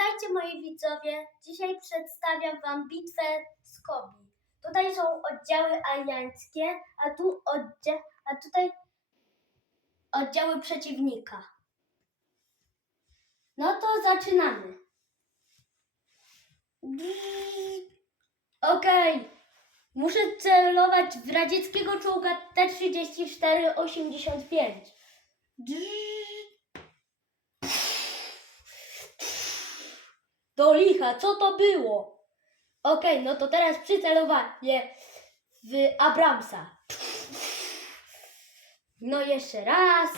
Witajcie moi widzowie. Dzisiaj przedstawiam wam bitwę z Kobi. Tutaj są oddziały alianckie, a tu oddzia- a tutaj oddziały przeciwnika. No to zaczynamy. Okej. Muszę celować w radzieckiego czołga T-34-85. Do licha, co to było? Okej, no to teraz przycelowanie w Abramsa. No jeszcze raz.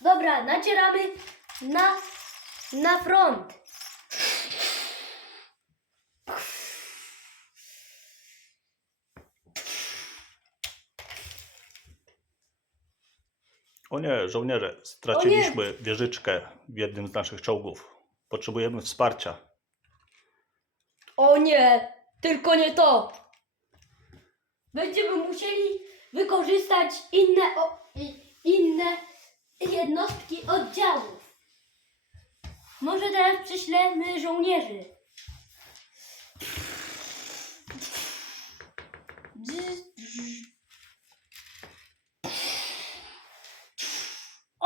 Dobra, nacieramy na, na front. O nie, żołnierze, straciliśmy wieżyczkę w jednym z naszych czołgów. Potrzebujemy wsparcia. O nie, tylko nie to. Będziemy musieli wykorzystać inne, o, inne jednostki oddziałów. Może teraz przyślemy żołnierzy.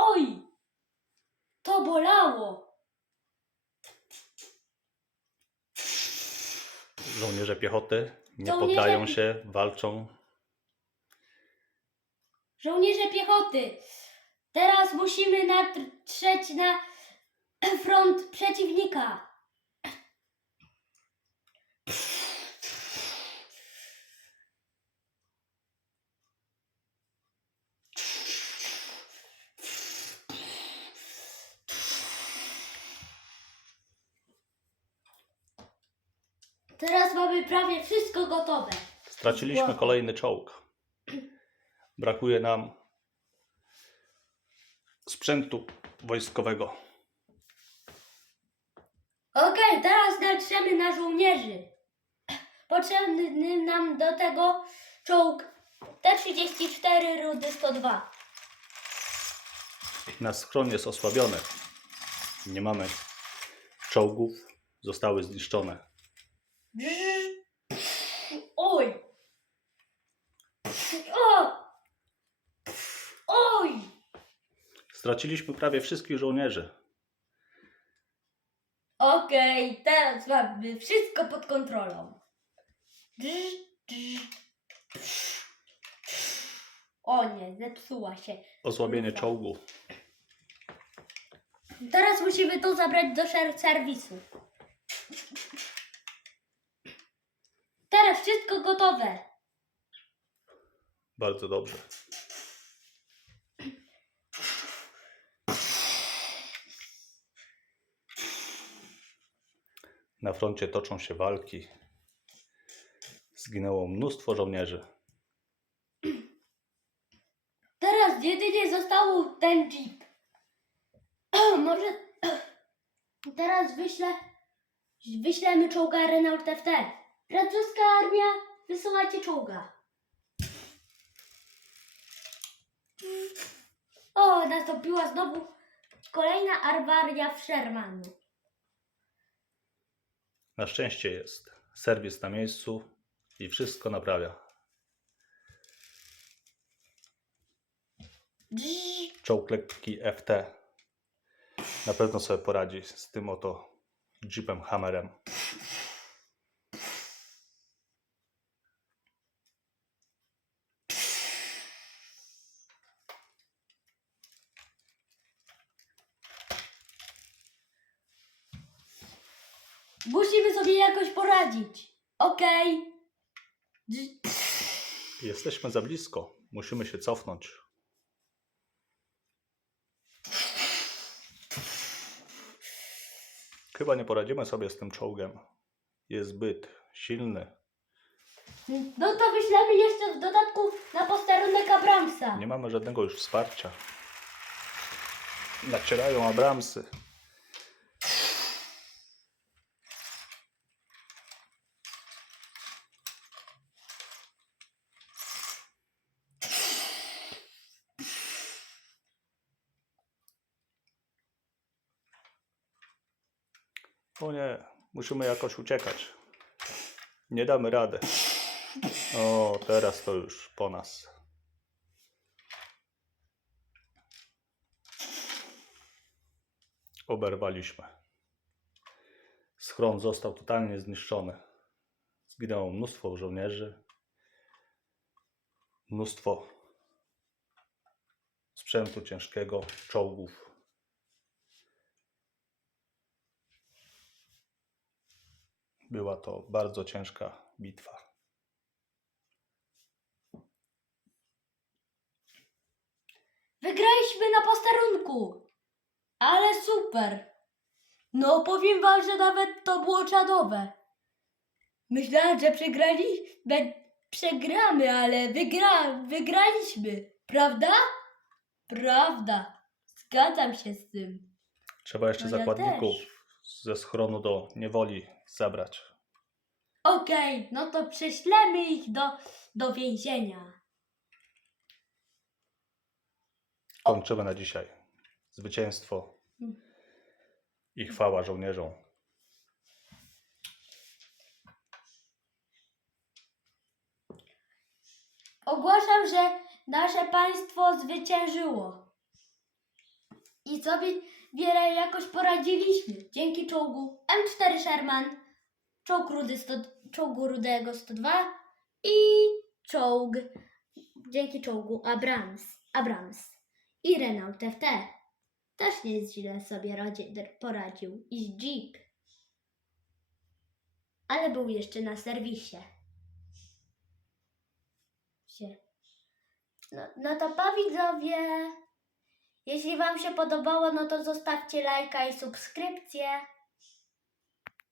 Oj, to bolało. Żołnierze piechoty nie Żołnierze poddają się, walczą. Żołnierze piechoty, teraz musimy natrzeć na front przeciwnika. Teraz mamy prawie wszystko gotowe. Straciliśmy kolejny czołg. Brakuje nam sprzętu wojskowego. Okej, teraz natrzemy na żołnierzy. Potrzebny nam do tego czołg T-34 Rudy 102. Nasz schron jest osłabiony. Nie mamy czołgów, zostały zniszczone. Oj! O! Oj! Straciliśmy prawie wszystkich żołnierzy. Okej, teraz mamy wszystko pod kontrolą. O nie, zepsuła się. Osłabienie czołgu. Teraz musimy to zabrać do ser- serwisu. Teraz wszystko gotowe. Bardzo dobrze. Na froncie toczą się walki. Zginęło mnóstwo żołnierzy. Teraz jedynie został ten jeep. Może teraz wyślę, wyślemy czołga Renault FT. Francuska armia, wysyłacie czołga. O, nastąpiła znowu kolejna arwaria w Shermanu. Na szczęście jest serwis na miejscu i wszystko naprawia. Czołg lekki FT na pewno sobie poradzi z tym oto jeepem Hammerem. Musimy sobie jakoś poradzić. Okej. Jesteśmy za blisko. Musimy się cofnąć. Chyba nie poradzimy sobie z tym czołgiem. Jest zbyt silny. No to wyślemy jeszcze w dodatku na posterunek Abramsa. Nie mamy żadnego już wsparcia. Nacierają Abramsy. O nie, musimy jakoś uciekać. Nie damy rady. O, teraz to już po nas. Oberwaliśmy. Schron został totalnie zniszczony. Zginęło mnóstwo żołnierzy. Mnóstwo sprzętu ciężkiego, czołgów. Była to bardzo ciężka bitwa. Wygraliśmy na posterunku! Ale super! No powiem wam, że nawet to było czadowe. Myślałem, że przegrali, be, przegramy, ale wygra, wygraliśmy. Prawda? Prawda. Zgadzam się z tym. Trzeba jeszcze No ja zakładników też. Ze schronu do niewoli zabrać. Okej, no to prześlemy ich do, do więzienia. Kończymy na dzisiaj. Zwycięstwo Mm. i chwała żołnierzom. Ogłaszam, że nasze państwo zwyciężyło. I sobie wiele jakoś poradziliśmy. Dzięki czołgu M4 Sherman, czołg rudy 100, czołgu rudego 102 i czołg, dzięki czołgu Abrams, Abrams i Renault FT. Też nieźle sobie radzi, poradził. I Jeep. Ale był jeszcze na serwisie. No, no to pa widzowie. Jeśli Wam się podobało, no to zostawcie lajka i subskrypcję.